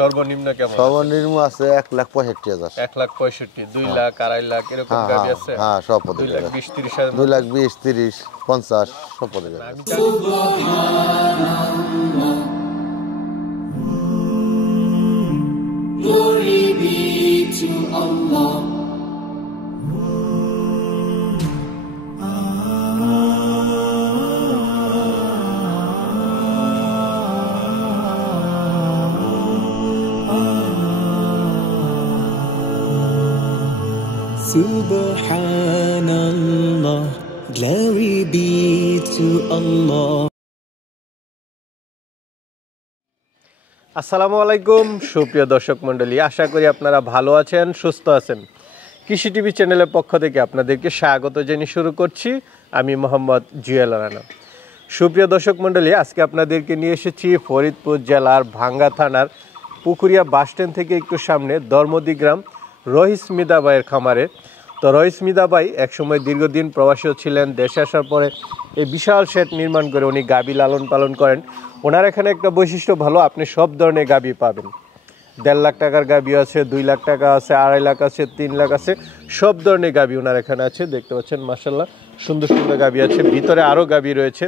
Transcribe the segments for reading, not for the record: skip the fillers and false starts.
সর্বনিম্ন কেমন? সর্বনিম্ন আছে 1,65,000। 1,65,000, 2 লাখ, 2.5 লাখ এরকম গাবি আছে? হ্যাঁ, সব পদে 2,20,30,000। 2,20,000, 30, 50 সব পদে যাবে। আমি জানি Glory be to Allah. Subhanallah, glory be to Allah. আসসালামু আলাইকুম সুপ্রিয় দর্শক মণ্ডলী, আশা করি আপনারা ভালো আছেন, সুস্থ আছেন। কৃষি টিভি চ্যানেলের পক্ষ থেকে আপনাদেরকে স্বাগত জানিয়ে শুরু করছি আমি মোহাম্মদ জুয়েল রানা। সুপ্রিয় দর্শক মণ্ডলী, আজকে আপনাদেরকে নিয়ে এসেছি ফরিদপুর জেলার ভাঙ্গা থানার পুকুরিয়া বাসস্ট্যান্ড থেকে একটু সামনে ধর্মদি গ্রাম রহিস মিদাবাইয়ের খামারে। তো রহিস মিদাবাই একসময় দীর্ঘদিন প্রবাসীও ছিলেন। দেশে আসার পরে এই বিশাল শেড নির্মাণ করে উনি গাভী লালন পালন করেন। ওনার এখানে একটা বৈশিষ্ট্য ভালো, আপনি সব ধরনের গাভী পাবেন। 1.5 লাখ টাকার গাভী আছে, 2 লাখ টাকা আছে, 2.5 লাখ আছে, 3 লাখ আছে, সব ধরনের গাভী ওনার এখানে আছে। দেখতে পাচ্ছেন মাশাআল্লাহ সুন্দর সুন্দর গাভী আছে, ভিতরে আরও গাভী রয়েছে।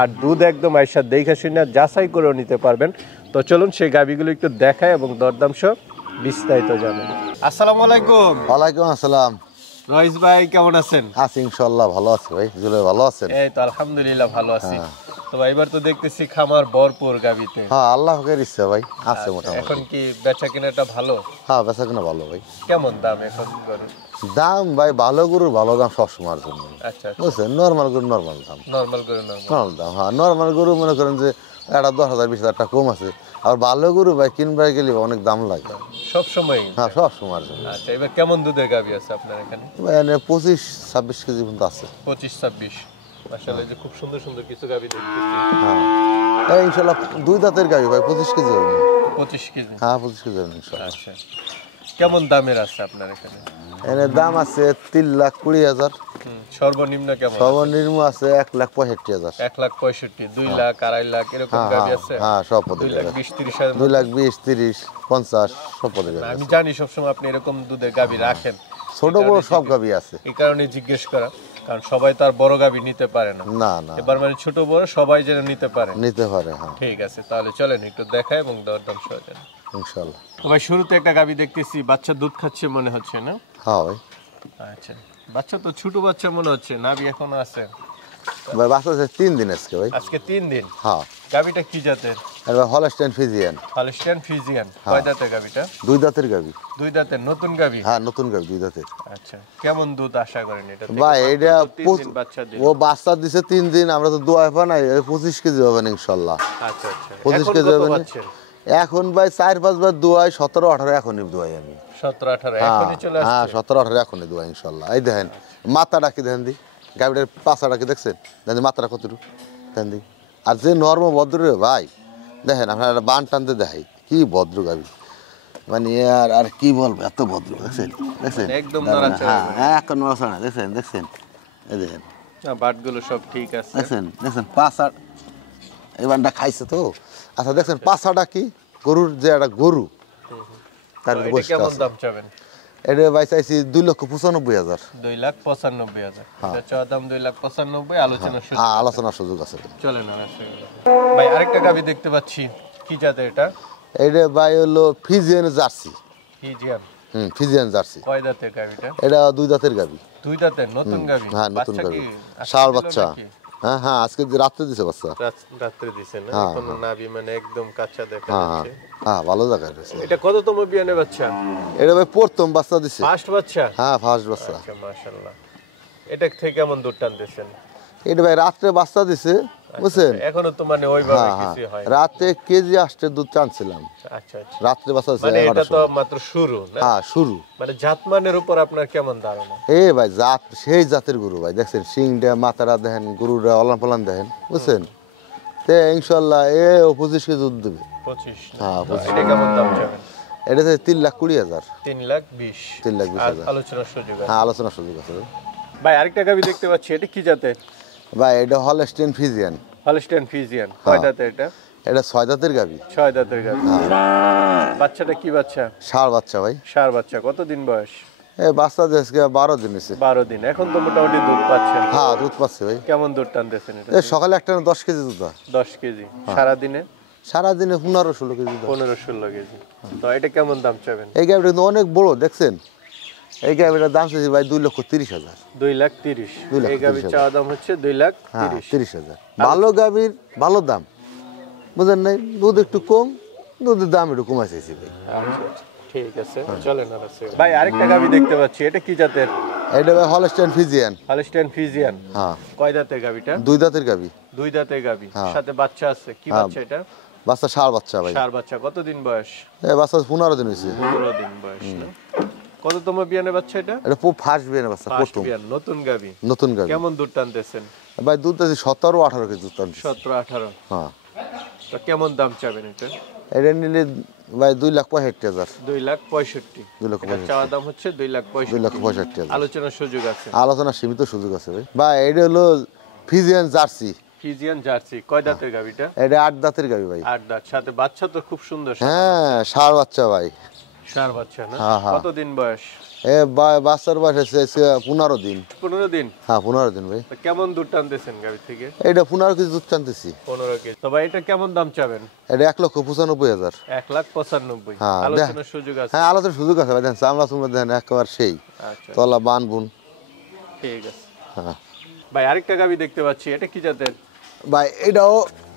আর দুধ একদম আয়সা দেখে শুনে যাচাই করেও নিতে পারবেন। তো চলুন সেই গাভীগুলো একটু দেখায় এবং দরদাম সহ বিস্তারিত জানেন। আসসালামু আলাইকুম। ওয়ালাইকুম আসসালাম। রহিস ভাই কেমন আছেন? আছি ইনশাআল্লাহ, ভালো আছি ভাই। জুলে ভালো আছেন? এই তো আলহামদুলিল্লাহ ভালো আছি। তো ভাই এবার তো দেখতেছি খামার ভরপুর গাভীতে। হ্যাঁ, আল্লাহর ইচ্ছা ভাই আছে মোটামুটি। এখন কি বেচা কেনাটা ভালো? হ্যাঁ, বেচা কিনা ভালো ভাই। কেমন দাম এখন গরুর? দাম ভাই ভালো গরুর ভালো দাম সবসময়ের জন্য। আচ্ছা, বুঝছেন, নর্মাল গরু নর্মাল দাম। নরমাল গরু নর্মাল দাম, হ্যাঁ। নর্মাল গরু মনে করেন যে একটা 10,000 20,000 টাকা কম আছে। আর ভালো গরু ভাই কিনবার গেলে অনেক দাম লাগে সব সময়। হ্যাঁ, সবসময়ের জন্য। আচ্ছা, এবার কেমন দুধের গাভী আছে আপনার এখানে? ভাই 25-26 কেজি পর্যন্ত আছে। 25-26। মাশাআল্লাহ, যে খুব সুন্দর সুন্দর কিছু গাভী দেখতেছি। হ্যাঁ, এই ইনশাআল্লাহ 2 দাঁতের গাভী ভাই 25 কেজি হবে। 25 কেজি? হ্যাঁ, 25 কেজি হবে ইনশাআল্লাহ। আচ্ছা, কেমন দামের আছে আপনার এখানে? এর দাম আছে 3,20,000। সর্বনিম্ন কেমন? সর্বনিম্ন আছে 1,65,000। 1,65,000, 2 লাখ, 2.5 লাখ এরকম গাভী আছে? হ্যাঁ, সব পদে 2,20,30,000। 2,20,000, 30, 50 সব পদে যাবে। আমি জানি সবসময় আপনি এরকম দুধের গাভী রাখেন, ছোট বড় সব গাভী আছে। এই কারণে জিজ্ঞেস করা, কারণ সবাই তো আর বড় গাভী নিতে পারে না। না না, এবার মানে ছোট বড় সবাই যেন নিতে পারে। নিতে পারে। হ্যাঁ, ঠিক আছে, তাহলে চলেন একটু দেখাই এবং দরদাম সহ জানি ইনশাআল্লাহ। ভাই শুরুতে একটা গাভী দেখতেছি, বাচ্চা দুধ খাচ্ছে মনে হচ্ছে না? হ্যাঁ ভাই। আচ্ছা, বাচ্চা তো ছোট বাচ্চা মনে হচ্ছে, নাভি এখনো আছে? ভাই বাচ্চা আছে 3 দিন আজকে ভাই। আজকে 3 দিন? হ্যাঁ। গাভীটা কি জাতের? এটা হলস্টাইন ফ্রিজিয়ান। Holstein Friesian. কয় দাঁতের গাভীটা? 2 দাঁতের গাভী। 2 দাঁতের নতুন গাভী? হ্যাঁ, নতুন গাভী 2 দাঁতের। আচ্ছা, কেমন দুধ আশা করেন এটা থেকে? ভাই এটা 3 দিন বাচ্চা দিল। ও বাচ্চা দিছে 3 দিন, আমরা তো দোয়া পাই 25 কেজি হবে না ইনশাআল্লাহ। আচ্ছা আচ্ছা, 25 কেজি হবে না এখন ভাই। 4-5 বার দোয়াই 17-18 এখনই দোয়াই আমি। 17-18 এখনই চলে আসছে? হ্যাঁ, 17-18 এখনই দোয়া ইনশাআল্লাহ। এই দেখেন মাথাটা কি দেখেন দি, গাভীটার পাছাটা কি দেখছেন? দেখেন মাথাটা কতটুকু দেখেন দি। আর যে নর্ম ভদ্র রে ভাই, দেখেন আপনার একটা বান টানতে দেখাই কি ভদ্র গাভী, মানে আর আর কি বলবো, এত ভদ্র। দেখছেন দেখছেন একদম নড়াচড়া। হ্যাঁ, এখন নড়াচড়া। দেখছেন দেখছেন, এই দেখেন বাটগুলো সব ঠিক আছে। দেখছেন দেখছেন পাছা এই বানটা খাইছে তো। আচ্ছা দেখছেন পাছাটা কি গরুর, যে একটা গরু তার এটা বৈশিষ্ট্য কেমন আছে। দাম চাবেন? এটা ভাই চাইছি 2,95,000। 2,95,000 এটা চাওয়া দাম 2,95,000, আলোচনার সুযোগ। হ্যাঁ, আলোচনার সুযোগ আছে। চলেন ভাই, আরেকটা গাভী দেখতে পাচ্ছি, কি জাতের এটা? এটা ভাই হলো Friesian jersey. Friesian? Friesian jersey. কয় দাঁতের গাভীটা? এটা 2 দাঁতের গাভী। 2 দাঁতের নতুন গাভী? হ্যাঁ, নতুন বাচ্চা গাভী, কি ষাঁড় বাচ্চা। হ্যাঁ হ্যাঁ, আজকে রাত্রে দিছে বাচ্চা। রাত্রে দিছে না? হ্যাঁ, এখন নাভি মানে একদম কাঁচা দেখা হ্যাঁ যাচ্ছে। হ্যাঁ, ভালো জায়গায় রয়েছে। এটা কততম বিয়ানে বাচ্চা? এটা ভাই প্রথম বাচ্চা দিছে। ফার্স্ট বাচ্চা? হ্যাঁ, ফার্স্ট বাচ্চা। আচ্ছা, মাশাআল্লাহ। এটা থেকে কেমন দুধ টানতেছেন? এটা ভাই রাত্রে বাচ্চা দিছে, বুঝছেন? এখনো তো মানে ওইভাবে কিছু হয় না। রাতে কেজি আসতে দুধ টানছিলাম। আচ্ছা আচ্ছা, রাত্রে বাচ্চা দিছে। মানে এটা তো মাত্র শুরু না? হ্যাঁ, শুরু। মানে জাতমানের উপর আপনার কেমন ধারণা? ভাই জাত সেই জাতের গরু ভাই। দেখছেন সিংটা মাথাটা দেখেন, গরুটা অলান পালান দেখেন, বুঝছেন? তে ইনশাল্লাহ 25 কেজি দুধ দেবে। 25? হ্যাঁ, 25। এটা কেমন দাম চাবেন? এটা 3,20,000। 3,20,000? 3,20,000। আলোচনার সুযোগ আছে? হ্যাঁ, আলোচনার সুযোগ আছে। ভাই আরেকটা গাভী দেখতে পাচ্ছি, এটা কি জাতের? ভাই এটা হলস্টাইন ফ্রিজিয়ান। Holstein Friesian. কয় দাঁতের এটা? এটা 6 দাঁতের গাবি। 6 দাঁতের গাবি। বাচ্চাটা কি বাচ্চা? ষাঁড় বাচ্চা ভাই। ষাঁড় বাচ্চা। কতদিন বয়স? এই বাচ্চা আজকে 12 দিন হয়েছে। 12 দিন। এখন তো মোটামুটি দুধ পাচ্ছেন। হ্যাঁ দুধ পাচ্ছে ভাই। কেমন দুধ টানতেছেন এটা? এই সকালে একটা 10 কেজি দুধ হয়। 10 কেজি। সারা দিনে? সারাদিনে 15-16 কেজি দুধ হয়। 15-16 কেজি। তো এটা কেমন দাম চাবেন? এই গাবিটা কিন্তু অনেক বড় দেখছেন। এই গাবিটার দাম চাইছি ভাই 2,30,000। 2,30,000। 2,30,000 এই গাবির চাওয়া দাম হচ্ছে 2,30,000। হ্যাঁ 30,000। ভালো গাবির ভালো দাম, বুঝেন নাই? দুধ একটু কম, দুধের দাম একটু কমাই চাইছি ভাই। আচ্ছা, ঠিক আছে, চলেন আর আছে। ভাই আরেকটা গাবি দেখতে পাচ্ছি, এটা কি জাতের? এটা ভাই হলস্টাইন ফ্রিজিয়ান। Holstein Friesian. হ্যাঁ। কয় দাঁতের গাবিটা? 2 দাঁতের গাবি। 2 দাঁতের গাবি। হ্যাঁ। সাথে বাচ্চা আছে। কি বাচ্চা এটা? বাচ্চা ষাঁড় বাচ্চা ভাই। ষাঁড় বাচ্চা। কতদিন বয়স? এই বাচ্চা 15 দিন হয়েছে। 15 দিন বয়স না? কততম বিয়ানের বাচ্চা এটা? এটা ফার্স্ট বিয়ানের বাচ্চা, ফার্স্ট প্রথম বিয়ান, নতুন গাবি। নতুন গাবি। কেমন দুধ টানতেছেন? ভাই দুধ আছে 17-18 কেজি দুধ টানছে। 17-18। হ্যাঁ। তো কেমন দাম চাবেন এটা? এটা নিলে ভাই 2,65,000। 2,65,000। 2,65,000। চাওয়া দাম হচ্ছে 2,65,000। 2,65,000। আলোচনার সুযোগ আছে। আলোচনা সীমিত সুযোগ আছে ভাই। ভাই এটা হলো ফ্রিজিয়ান জার্সি। Friesian jersey. কয় দাঁতের গাবিটা? এটা 8 দাঁতের গাবি ভাই। 8 দাঁত। সাথে বাচ্চা তো খুব সুন্দর। হ্যাঁ ষাঁড় বাচ্চা ভাই। ষাঁড় বাচ্চা না? হ্যাঁ, হ্যাঁ। কতদিন বয়স? বাচ্চার বয়স আছে 15 দিন। 15 দিন। হ্যাঁ 15 দিন ভাই। তো কেমন দুধ টানতেছেন গাবি থেকে? এটা 15 কেজি দুধ টানতেছি। 15 কেজি। তো ভাই এটা কেমন দাম চাবেন? এটা 1,95,000। 1,95,000। হ্যাঁ, আলোচনার সুযোগ আছে। হ্যাঁ আলোচনার সুযোগ আছে ভাই। দেখেন চামড়া চুমড়া দেখেন একেবারে সেই আচ্ছা, তলা বান বুন। ঠিক আছে। হ্যাঁ ভাই আরেকটা গাবি দেখতে পাচ্ছি, এটা কি জাতের? ভাই এটাও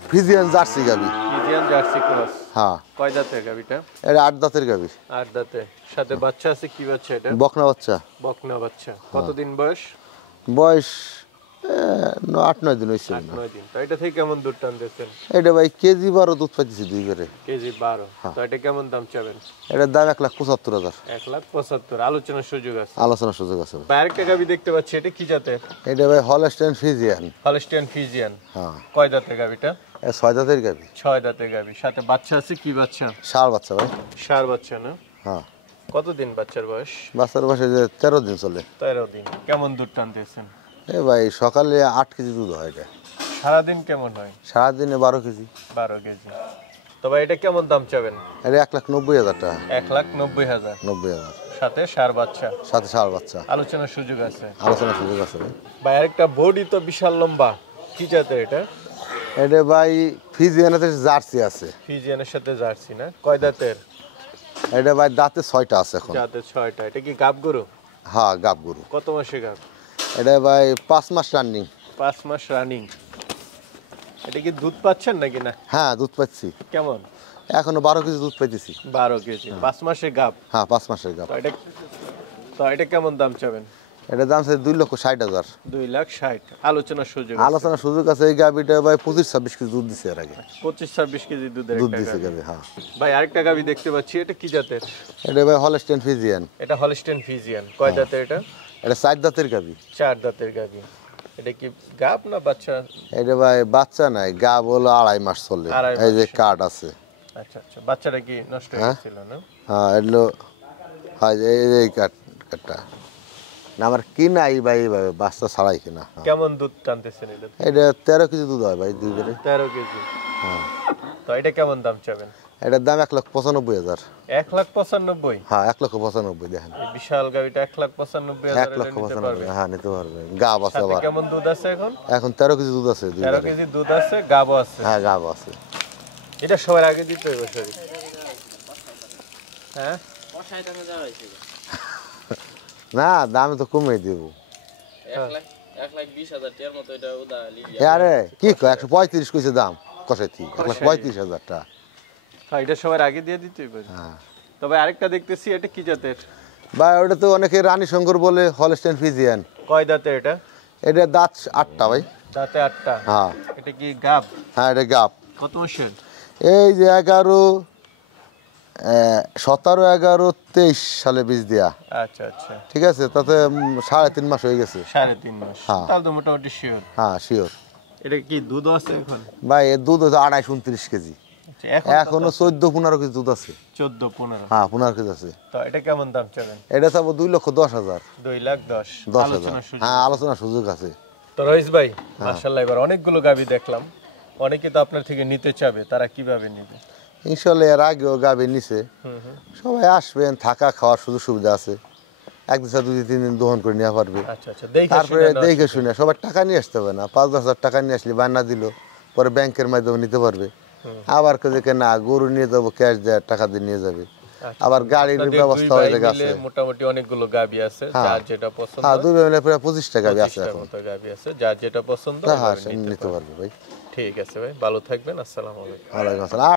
ফ্রিজিয়ান জার্সি গাবি। Friesian jersey cross. হ্যাঁ। কয় দাঁতের গাবিটা? এটা 8 দাঁতের গাবি। 8 দাঁতে। সাথে বাচ্চা আছে। কি বাচ্চা এটা? বকনা বাচ্চা। বকনা বাচ্চা। কতদিন বয়স? বয়স 8-9 দিন হয়েছে। 8-9 দিন। তো এটা থেকে কেমন দুধ টানতেছেন? এটা ভাই কেজি 12 দুধ পাইতেছি 2 করে। কেজি 12। তো এটা কেমন দাম চাবেন? এটার দাম 1,75,000। 1,75,000। আলোচনার সুযোগ আছে। আলোচনার সুযোগ আছে ভাই। ভাই আরেকটা গাবি দেখতে পাচ্ছি, এটা কি জাতের? এটা ভাই হলস্টাইন ফ্রিজিয়ান। Holstein Friesian. হ্যাঁ। কয় দাঁতের গাবিটা? 6 দাঁতের গাবি। 6 দাঁতের গাবি। সাথে বাচ্চা আছে। কি বাচ্চা? ষাঁড় বাচ্চা ভাই। ষাঁড় বাচ্চা না? হ্যাঁ। কতদিন বাচ্চার বয়স? বাচ্চার বয়সে যে 13 দিন চলে। 13 দিন। কেমন দুধ টানতেছেন? ভাই সকালে 8 কেজি দুধ হয়। এটা সারাদিন কেমন হয়? সারাদিনে 12 কেজি। 12 কেজি। তবে এটা কেমন দাম চাবেন? এটা 1,90,000 টাকা। 1,90,000। 90,000। সাথে ষাঁড় বাচ্চা। সাথে ষাঁড় বাচ্চা। আলোচনার সুযোগ আছে। আলোচনার সুযোগ আছে ভাই। ভাই আরেকটা বডি তো বিশাল লম্বা, কি জাতের এটা? এটা ভাই ফ্রিজিয়ানের জার্সি আছে। ফ্রিজিয়ানের সাথে জার্সি না? কয় দাঁতের? এটা ভাই দাঁতে 6টা আছে এখন। জাতের 6টা। এটা কি গাব গরু? হ্যাঁ গাব গরু। কত মাসে গাব? এটা ভাই 5 মাস রানিং। 5 মাস রানিং। এটা কি দুধ পাচ্ছেন নাকি না? হ্যাঁ দুধ পাচ্ছি। কেমন? এখনো 12 কেজি দুধ পাইতেছি। 12 কেজি। 5 মাসে গাব। হ্যাঁ 5 মাসের গাব। তো এটা কেমন দাম চাবেন? এটা দাম আছে 2,60,000। 2,60,000। আলোচনার সুযোগ আছে। আলোচনার সুযোগ আছে। এই গাবিটা ভাই 25-26 কেজি দুধ দিছে এর আগে। 25-26 কেজি দুধের দুধ একটা দিছে গাভী। গাবি। হ্যাঁ। ভাই আরেকটা গাভী দেখতে পাচ্ছি, এটা কি জাতের? এটা ভাই হলস্টাইন ফ্রিজিয়ান। এটা হলস্টাইন ফ্রিজিয়ান। কয় দাঁতের এটা? এটা 4 দাঁতের গাবি। 4 দাঁতের গাভী। এটা কি গাব না বাচ্চা? এটা ভাই বাচ্চা নাই, গাব হলো 2.5 মাস চলে। 2.5 এই যে মাস। কার্ড আছে। আচ্ছা আচ্ছা। বাচ্চাটা কি নষ্ট হয়ে গেছিল না? হ্যাঁ এগুলো হয় এই কার্ডটা না আমার কিনা এই ভাই এইভাবে বাচ্চা ছাড়াই কিনা। কেমন দুধ টানতেছেন এটা? এটা 13 কেজি দুধ হয় ভাই 2 করে। 13 কেজি। হ্যাঁ। তো এটা কেমন দাম চাবেন? এটার দাম 1,95,000। 1,95,000। হ্যাঁ 1,95,000 দেখেন। এই বিশাল গাভীটা 1,95,000 এটা নিতে পারবে। 1,95,000 হ্যাঁ নিতে পারবে। গাব আছে সাথে আবার। কেমন দুধ আছে এখন? এখন 13 কেজি দুধ আছে 2 13 করে। কেজি দুধ আছে, গাবও আছে। হ্যাঁ গাব আছে। এটা সবার আগে দিতে হবে সরি। হ্যাঁ না দাম তো কমে দেব। 1,20,000 টাকার মতো এটা উদালি। আরে কি 135 কইছে দাম কষাইতি 1,35,000 টাকা। হ্যাঁ এটা সবার আগে দিয়ে দিতে হবে। হ্যাঁ তবে আরেকটা দেখতেছি, এটা কি জাতের? ভাই ওটা তো অনেকে রানী শঙ্কর বলে, হলস্টাইন ফ্রিজিয়ান। কয় দাঁতের এটা? এটা দাঁত 8টা ভাই। দাঁতে 8টা। হ্যাঁ এটা কি গাব? হ্যাঁ এটা গাব। কত মাসের? এই যে 17, 11, 23 সালে বীজ দেয়া। আচ্ছা আচ্ছা। ঠিক আছে, তাতে 3.5 মাস হয়ে গেছে। 3.5 মাস। হ্যাঁ। তাহলে তো মোটামুটি শিওর। হ্যাঁ শিওর। এটা কি দুধ আছে এখন? ভাই এর দুধ হচ্ছে 28-29 কেজি। আচ্ছা, এখনো 14-15 কেজি দুধ আছে। 14-15। হ্যাঁ 15 কেজি আছে। তো এটা কেমন দাম চাবেন? এটা চাবো 2,10,000। 2,10,000। 10,000। হ্যাঁ আলোচনার সুযোগ আছে। তো রইস ভাই মাশাআল্লাহ এবার অনেকগুলো গাভী দেখলাম। অনেকে তো আপনার থেকে নিতে চাবে, তারা কিভাবে নেবে? ইনশাল্লাহ এর আগেও গাবে নিছে, সবাই আসবেন, থাকা খাওয়ার সুযোগ সুবিধা আছে, একদিন 2-3 দিন দহন করে নেওয়া পারবে। আচ্ছা আচ্ছা, দেখে তারপরে শুনে নেওয়া দেখে যাবে। শুনে সবার টাকা নিয়ে আসতে হবে না, 5-10 হাজার টাকা নিয়ে আসলে বান্না দিল, পরে ব্যাংকের মাধ্যমে নিতে পারবে। আবার কেউ না গরু নিয়ে যাবো, ক্যাশ দেয়, টাকা দিয়ে নিয়ে যাবে। আচ্ছা, আবার গাড়ির আপনাদের ব্যবস্থা দুই হয়ে ভাই গেছে। মিলে মোটামুটি অনেকগুলো গাবি আছে, হ্যাঁ। যার যেটা পছন্দ হ্যাঁ, 2 মিলে প্রায় 25 টাকা আছে 25টার এখন। মতো গাবি আছে, যার যেটা পছন্দ হ্যাঁ, ওইভাবে নিতে নিতে পারবে। পারবে ভাই। ঠিক আছে ভাই, ভালো থাকবেন, আসসালামু আলাইকুম। ওয়ালাইকুম আসসালাম।